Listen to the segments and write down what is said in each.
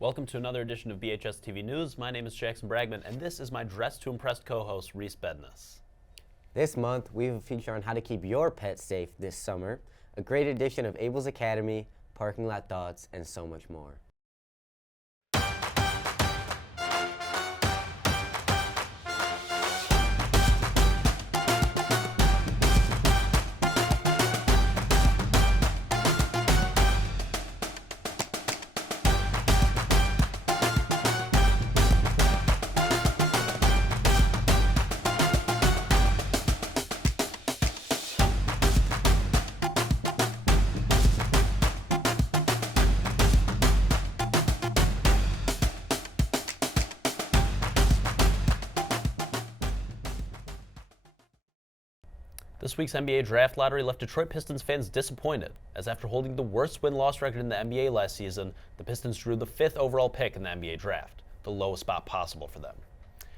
Welcome to another edition of BHS-TV News. My name is Jackson Bragman, and this is my Dress to Impress co-host, Reese Bedness. This month, we have a feature on how to keep your pet safe this summer, a great edition of Abel's Academy, parking lot thoughts, and so much more. This week's NBA draft lottery left Detroit Pistons fans disappointed, as after holding the worst win-loss record in the NBA last season, the Pistons drew the 5th overall pick in the NBA draft, the lowest spot possible for them.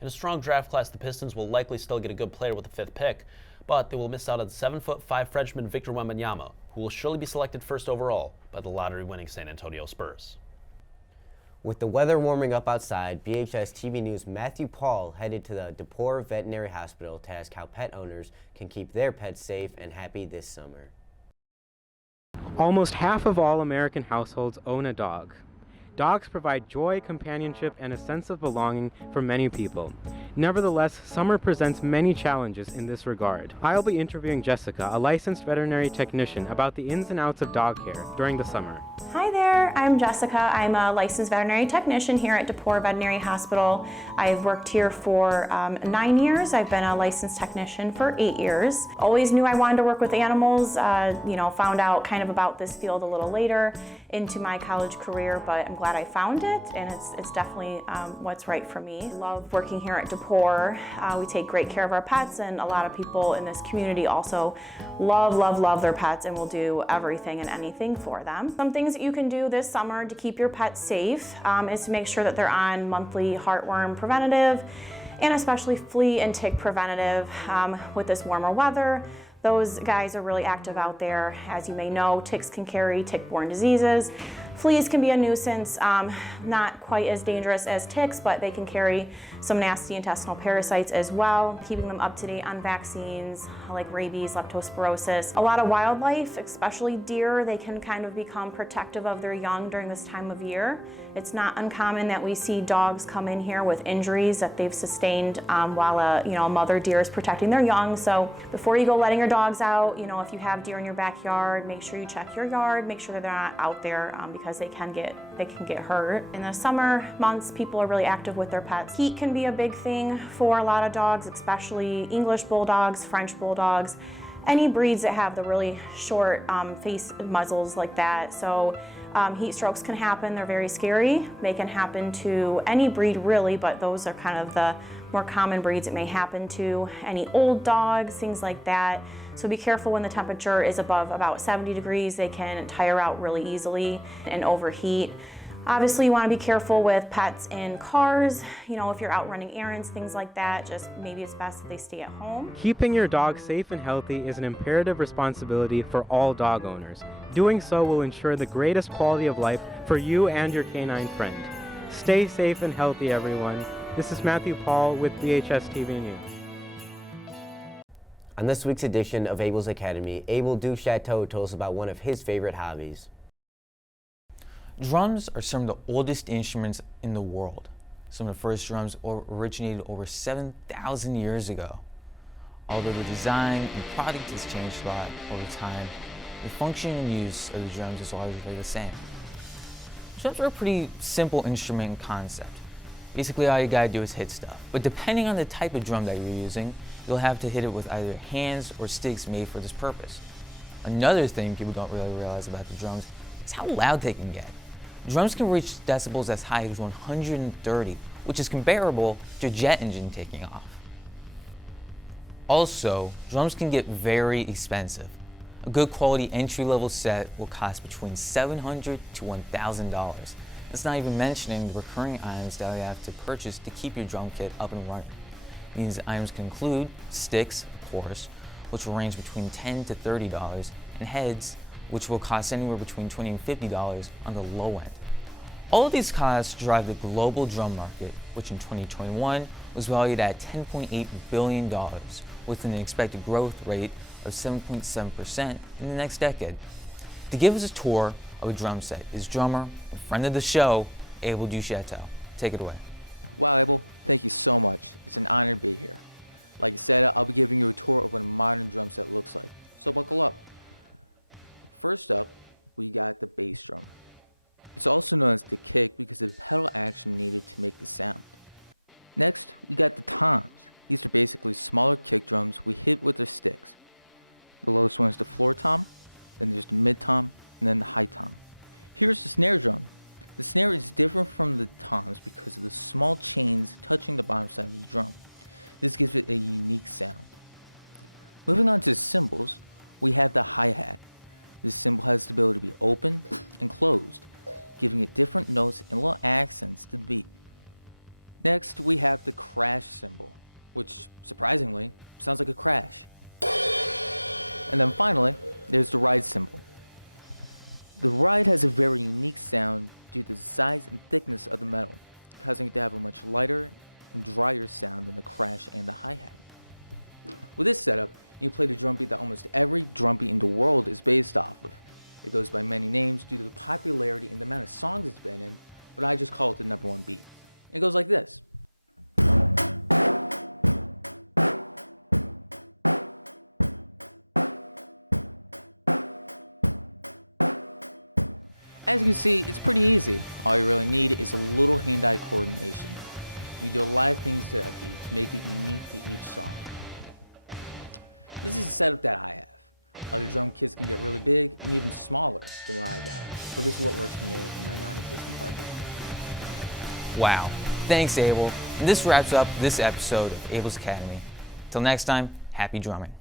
In a strong draft class, the Pistons will likely still get a good player with the 5th pick, but they will miss out on 7'5" freshman Victor Wembanyama, who will surely be selected first overall by the lottery-winning San Antonio Spurs. With the weather warming up outside, BHS-TV News' Matthew Paul headed to the DePore Veterinary Hospital to ask how pet owners can keep their pets safe and happy this summer. Almost half of all American households own a dog. Dogs provide joy, companionship, and a sense of belonging for many people. Nevertheless, summer presents many challenges in this regard. I'll be interviewing Jessica, a licensed veterinary technician, about the ins and outs of dog care during the summer. Hi there, I'm Jessica. I'm a licensed veterinary technician here at DePore Veterinary Hospital. I've worked here for 9 years. I've been a licensed technician for 8 years. Always knew I wanted to work with animals, found out kind of about this field a little later into my college career, but I'm glad I found it, and it's definitely what's right for me. Love working here at DePore. We take great care of our pets, and a lot of people in this community also love their pets and will do everything and anything for them. Some things that you can do this summer to keep your pets safe is to make sure that they're on monthly heartworm preventative and especially flea and tick preventative with this warmer weather. Those guys are really active out there. As you may know, ticks can carry tick-borne diseases. Fleas can be a nuisance, not quite as dangerous as ticks, but they can carry some nasty intestinal parasites as well, keeping them up to date on vaccines like rabies, leptospirosis. A lot of wildlife, especially deer, they can kind of become protective of their young during this time of year. It's not uncommon that we see dogs come in here with injuries that they've sustained while a mother deer is protecting their young. So before you go letting your dogs out, if you have deer in your backyard, make sure you check your yard, make sure that they're not out there because they can get hurt. In the summer months, people are really active with their pets. Heat can be a big thing for a lot of dogs, especially English bulldogs, French bulldogs, any breeds that have the really short face muzzles like that. So heat strokes can happen. They're very scary. They can happen to any breed really, but those are kind of the more common breeds it may happen to. Any old dogs, things like that. So be careful when the temperature is above about 70 degrees. They can tire out really easily and overheat. Obviously, you want to be careful with pets in cars. If you're out running errands, things like that, just maybe it's best if they stay at home. Keeping your dog safe and healthy is an imperative responsibility for all dog owners. Doing so will ensure the greatest quality of life for you and your canine friend. Stay safe and healthy, everyone. This is Matthew Paul with BHS-TV News. On this week's edition of Abel's Academy, Abel Duchateau told us about one of his favorite hobbies. Drums are some of the oldest instruments in the world. Some of the first drums originated over 7,000 years ago. Although the design and product has changed a lot over time, the function and use of the drums is largely the same. Drums are a pretty simple instrument and concept. Basically, all you gotta do is hit stuff. But depending on the type of drum that you're using, you'll have to hit it with either hands or sticks made for this purpose. Another thing people don't really realize about the drums is how loud they can get. Drums can reach decibels as high as 130, which is comparable to a jet engine taking off. Also, drums can get very expensive. A good quality entry-level set will cost between $700 to $1,000. That's not even mentioning the recurring items that you have to purchase to keep your drum kit up and running. These items can include sticks, of course, which will range between $10 to $30, and heads, which will cost anywhere between $20 and $50 on the low end. All of these costs drive the global drum market, which in 2021 was valued at $10.8 billion, with an expected growth rate of 7.7% in the next decade. To give us a tour of a drum set is drummer and friend of the show, Abel Duchetto. Take it away. Wow, Abel, thank you so much. It's an honor to be here. Like you said, I'll be giving you a tour of what a modern drum set looks like, so buckle up. First up, we got the bass drum. It's also known as the kick because of the pedal action needed to make the sound. Next, we got the toms. These are basically smaller kick drums we hit with our sticks. The lowest one is the floor tom, then there's the mid tom, and then the high tom. Here's the snare drum. The snare is different from the toms because of the small chains touching the bottom side of the drum. This gives it a unique sound. Moving on to the cymbals, we have the hi-hat. This cymbal has the ability to be open and closed, giving it different notes and little accents to the beat. Next, we have the crash cymbal, which, surprisingly, sounds like a crash. And then finally, there's the ride cymbal. The ride has a very unique sound due to the size and thickness of the metal, causing it to have a much lighter and drier sound than the crash and the hi-hat. With this setup, you play the drum beat that almost every drum beat in the world is based off of. It goes by many names due to the popularity and the amount of songs it's been in, but I just call it the #1 beat. It goes like this. As you can see, it's pretty easy. All you really need is a little hand-eye coordination. We do a lot of things to that beat to make it unique to each song. This is a setup that I have. Other drum kits can get really big and even smaller than what I got, but this is what works for me in my non-existent budget. Wow. Thanks, Abel. And this wraps up this episode of Abel's Academy. Till next time, happy drumming.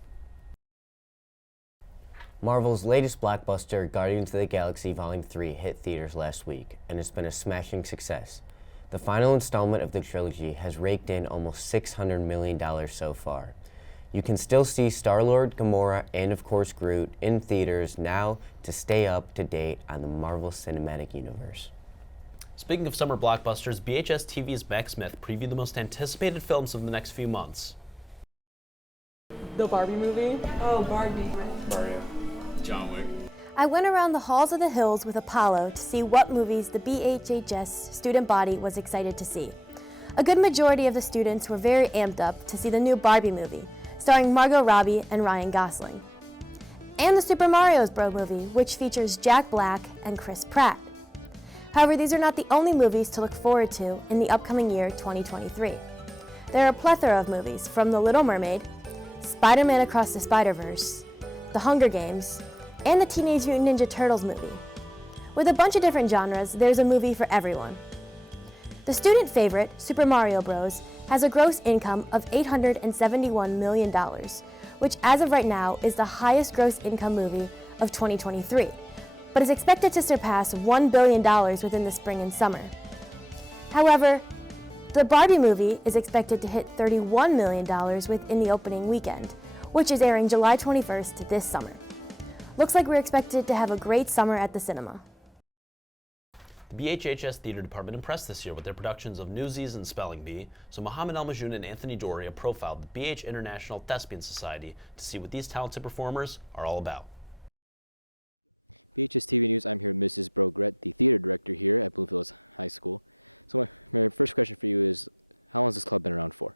Marvel's latest blockbuster, Guardians of the Galaxy Volume 3, hit theaters last week, and it's been a smashing success. The final installment of the trilogy has raked in almost $600 million so far. You can still see Star-Lord, Gamora, and of course Groot in theaters now to stay up to date on the Marvel Cinematic Universe. Speaking of summer blockbusters, BHS-TV's Max Smith previewed the most anticipated films of the next few months. The Barbie movie? Oh, Barbie. Mario. John Wick. I went around the halls of the hills with Apollo to see what movies the BHHS student body was excited to see. A good majority of the students were very amped up to see the new Barbie movie, starring Margot Robbie and Ryan Gosling. And the Super Mario Bros. Movie, which features Jack Black and Chris Pratt. However, these are not the only movies to look forward to in the upcoming year 2023. There are a plethora of movies from The Little Mermaid, Spider-Man Across the Spider-Verse, The Hunger Games, and the Teenage Mutant Ninja Turtles movie. With a bunch of different genres, there's a movie for everyone. The student favorite, Super Mario Bros., has a gross income of $871 million, which as of right now is the highest gross income movie of 2023, but is expected to surpass $1 billion within the spring and summer. However, the Barbie movie is expected to hit $31 million within the opening weekend, which is airing July 21st this summer. Looks like we're expected to have a great summer at the cinema. The BHHS Theater Department impressed this year with their productions of Newsies and Spelling Bee, so Mohammed Al-Majoun and Anthony Doria profiled the BH International Thespian Society to see what these talented performers are all about. BHS-TV News, I'm here with Mrs. Brogret, the theater director here at Bloomfield High School. So my first question for you is, how long has this club been around for?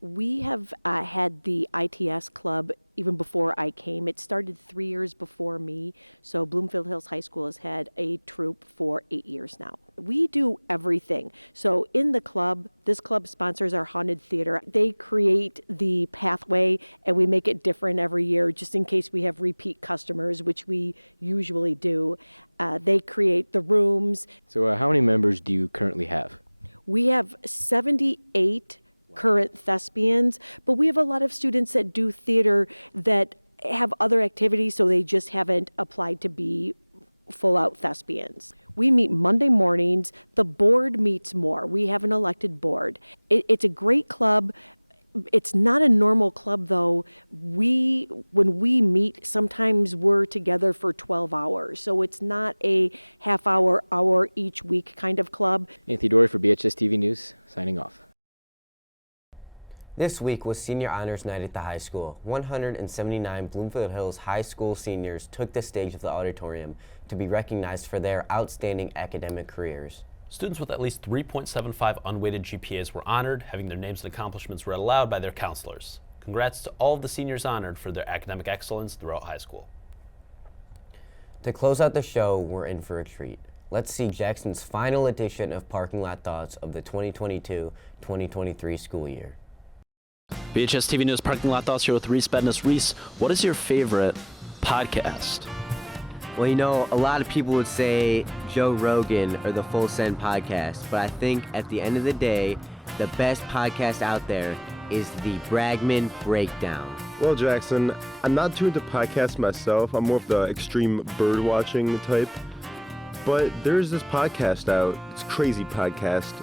We have had the ITS club even before I came. It started 3 years before me, so Bloomfield Hills High School has had a troupe for 8 years now. We do everything. So in the club, this club sponsors our haunted theater. They create the pathway, and we make it different every year just in case we have repeat customers, which we usually do. They create the rooms. So how many members do you currently have? We have 78 current thespians, but we have a lot of students that do theater that have other activities, so they just haven't applied to be full-out thespians. We meet Monday mornings. The board meets more. We have an elected board. It's a great club. It's not a normal club, though. When we meet, sometimes we're together for 12 hours. So it's not a half-hour, hour each week kind of club. Anthony Dory for BHS-TV News, signing off. This week was Senior Honors Night at the high school. 179 Bloomfield Hills High School seniors took the stage of the auditorium to be recognized for their outstanding academic careers. Students with at least 3.75 unweighted GPAs were honored, having their names and accomplishments read aloud by their counselors. Congrats to all of the seniors honored for their academic excellence throughout high school. To close out the show, we're in for a treat. Let's see Jackson's final edition of Parking Lot Thoughts of the 2022-2023 school year. BHS TV News Parking Lot Thoughts here with Reese Bedness. Reese, what is your favorite podcast? Well, you know, a lot of people would say Joe Rogan or the Full Send podcast, but I think at the end of the day, the best podcast out there is the Bragman Breakdown. Well, Jackson, I'm not too into podcasts myself. I'm more of the extreme bird watching type. But there's this podcast out. It's a crazy podcast,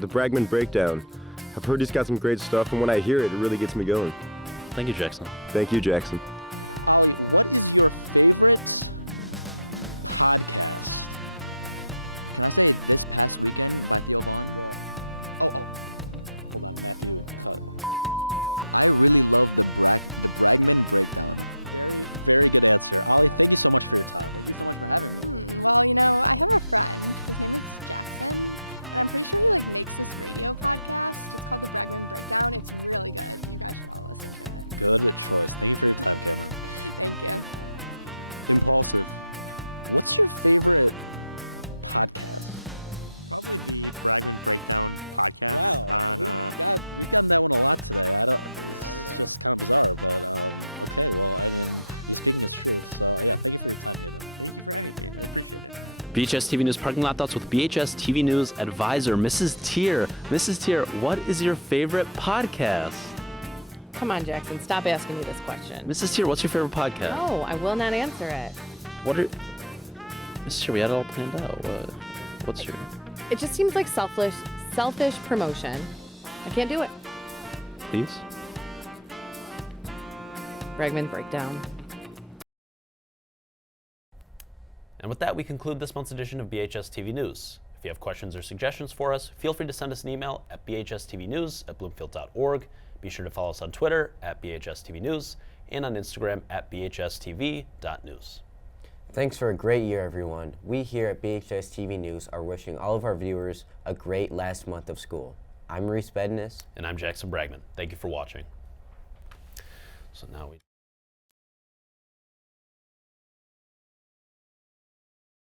the Bragman Breakdown. I've heard he's got some great stuff, and when I hear it, it really gets me going. Thank you, Jackson. Thank you, Jackson. Ollie, what is your favorite podcast? Can I say This Past Weekend by Theo Vaughn? Hold on, Matthew, cut. I really love the Bragman Breakdown. Very good answer. Ollie, thank you so much for your time. Thank you so much for having me. Well, you know, I have a friend. His name is Jackson, and I'm pretty sure he makes this radio podcast. It's called the Bragman Breakdown. It's really good. You guys should all listen to it. Good choice. Thank you for your time, Cameron. Thank you. Impulsive. What's your favorite podcast? Probably the Bragman Breakdown podcast. Wow, we've gotten that one a lot today. It's just kind of bizarre, but okay. Well, I mean, he's speaking his truth. So yeah, thank you for your time, Hayden. Thank you for having me. I appreciate it. BHS TV News Parking Lot Thoughts with BHS TV News advisor, Mrs. Tier. Mrs. Tier, what is your favorite podcast? Come on, Jackson, stop asking me this question. Mrs. Tier, what's your favorite podcast? No, I will not answer it. Mrs. Tier, we had it all planned out. What's your... It just seems like selfish promotion. I can't do it. Please? Bragman Breakdown. And with that, we conclude this month's edition of BHS TV News. If you have questions or suggestions for us, feel free to send us an email at bhstvnews@bloomfield.org. Be sure to follow us on Twitter at BHSTVNews and on Instagram at BHSTV.news. Thanks for a great year, everyone. We here at BHS TV News are wishing all of our viewers a great last month of school. I'm Reese Bedness. And I'm Jackson Bragman. Thank you for watching. So now we...